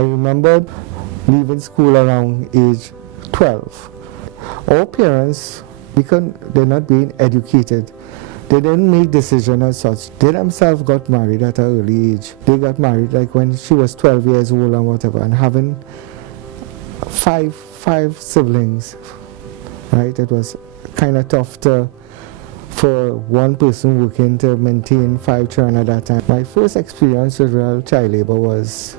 remember leaving school around age 12. Our parents, because they're not being educated, they didn't make decisions as such. They themselves got married at an early age. They got married like when she was 12 years old and whatever, and having five siblings, right? It was kind of tough for one person working to maintain 5 children at that time. My first experience with real child labor was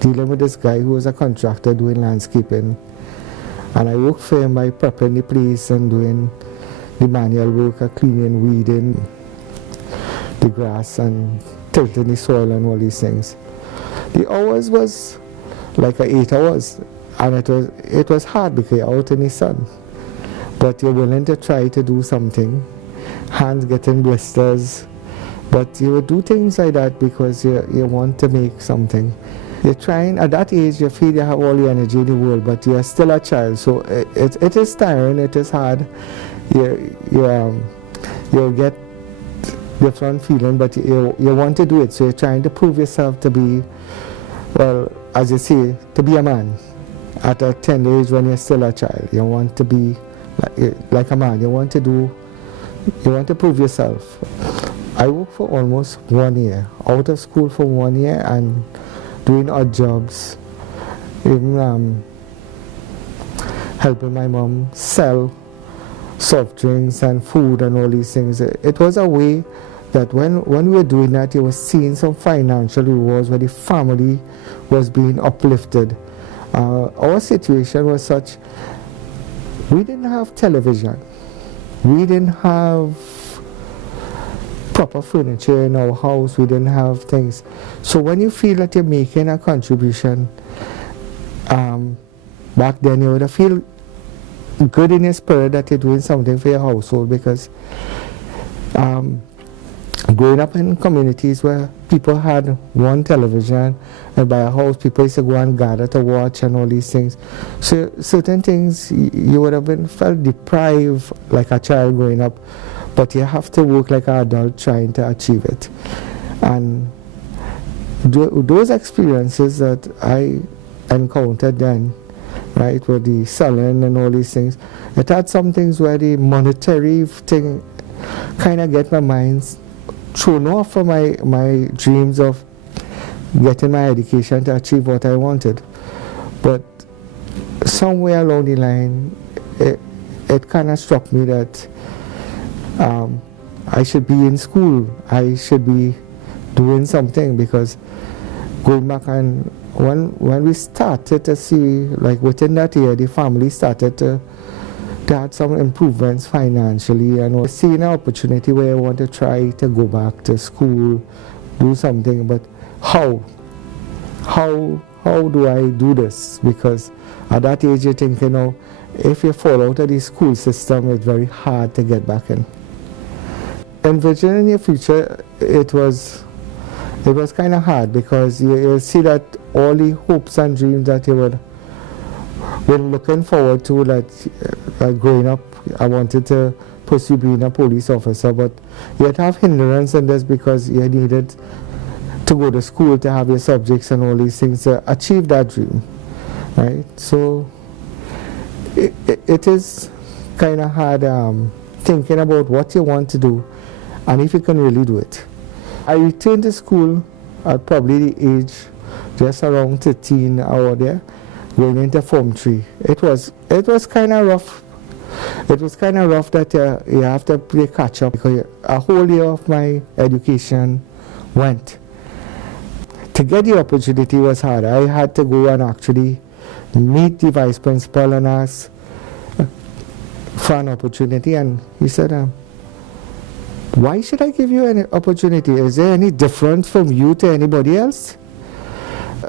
dealing with this guy who was a contractor doing landscaping. And I worked for him by prepping the place and doing the manual work, cleaning, weeding the grass and tilting the soil and all these things. The hours was like 8 hours, and it was hard because you're out in the sun. But you're willing to try to do something, hands getting blisters, but you would do things like that because you want to make something. You're trying, at that age you feel you have all the energy in the world, but you're still a child, so it is tiring, it is hard. You'll get different feeling, but you want to do it, so you're trying to prove yourself to be, well, as you say, to be a man at a tender age when you're still a child. You want to be like a man, you want to prove yourself. I worked for almost 1 year, out of school for 1 year and doing odd jobs, even helping my mom sell soft drinks and food and all these things. It was a way that when we were doing that, you were seeing some financial rewards where the family was being uplifted. Our situation was such, we didn't have television, we didn't have proper furniture in our house, we didn't have things. So when you feel that you're making a contribution, back then you would feel good in your spirit that you're doing something for your household, because growing up in communities where people had one television and by a house, people used to go and gather to watch and all these things. So certain things you would have felt deprived like a child growing up, but you have to work like an adult trying to achieve it. And those experiences that I encountered then, right, with the selling and all these things, it had some things where the monetary thing kind of get my mind thrown off from my dreams of getting my education to achieve what I wanted. But somewhere along the line, it kind of struck me that I should be in school, I should be doing something, because going back and when we started to see, like within that year, the family started to have some improvements financially, and seeing an opportunity where I want to try to go back to school, do something, but how do I do this? Because at that age you think, if you fall out of the school system, it's very hard to get back in. Envisioning your future, it was kind of hard, because you see that all the hopes and dreams that you were looking forward to, like growing up, I wanted to pursue being a police officer, but you had to have hindrance in this because you needed to go to school to have your subjects and all these things to achieve that dream, right? So it is kind of hard thinking about what you want to do and if you can really do it. I returned to school at probably the age just around 13 or there, going into Form 3. It was kind of rough. It was kind of rough that you have to play catch up, because a whole year of my education went. To get the opportunity was hard. I had to go and actually meet the vice principal and ask for an opportunity, and he said, why should I give you an opportunity? Is there any difference from you to anybody else?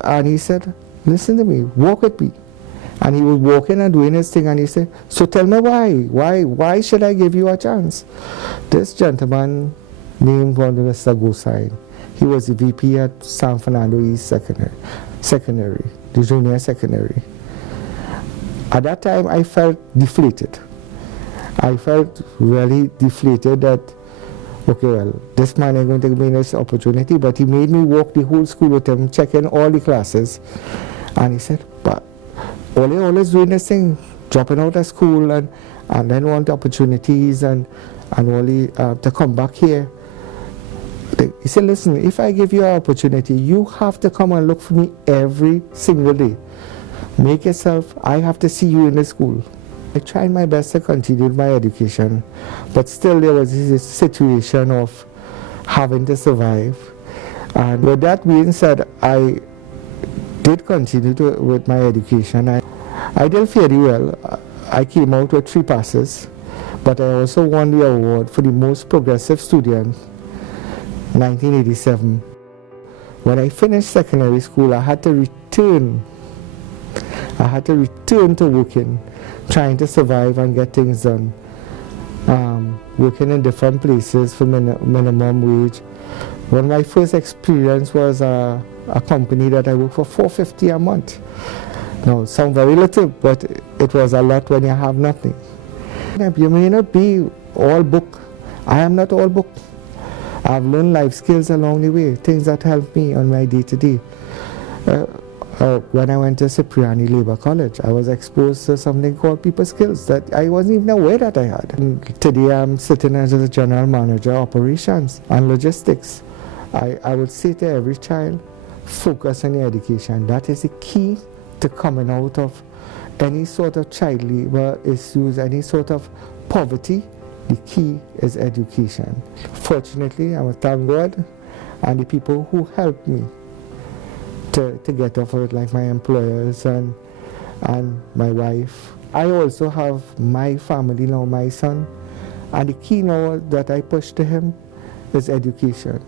And he said, listen to me, walk with me. And he was walking and doing his thing, and he said, so tell me why should I give you a chance? This gentleman named Mr. Gosine, he was the VP at San Fernando East Secondary, the junior secondary. At that time, I felt deflated. I felt really deflated that, okay, well, this man ain't going to give me this opportunity, but he made me walk the whole school with him, checking all the classes. And he said, but all you're always doing this thing, dropping out of school and then want opportunities and only to come back here. He said, listen, if I give you an opportunity, you have to come and look for me every single day. Make yourself, I have to see you in the school. I tried my best to continue my education, but still there was this situation of having to survive. And with that being said, I did continue with my education. I did fairly well. I came out with 3 passes, but I also won the award for the most progressive student, 1987. When I finished secondary school, I had to return to working, trying to survive and get things done. Working in different places for minimum wage. One of my first experience was a company that I worked for $450 a month. Now, sounds very little, but it was a lot when you have nothing. You may not be all book. I am not all book. I've learned life skills along the way, things that help me on my day-to-day. When I went to Cipriani Labour College, I was exposed to something called people skills that I wasn't even aware that I had. And today I'm sitting as a general manager, operations and logistics. I would say to every child, focus on your education. That is the key to coming out of any sort of child labor issues, any sort of poverty. The key is education. Fortunately, I must thank God and the people who helped me to get off of it, like my employers and my wife. I also have my family now, my son, and the key now that I push to him is education.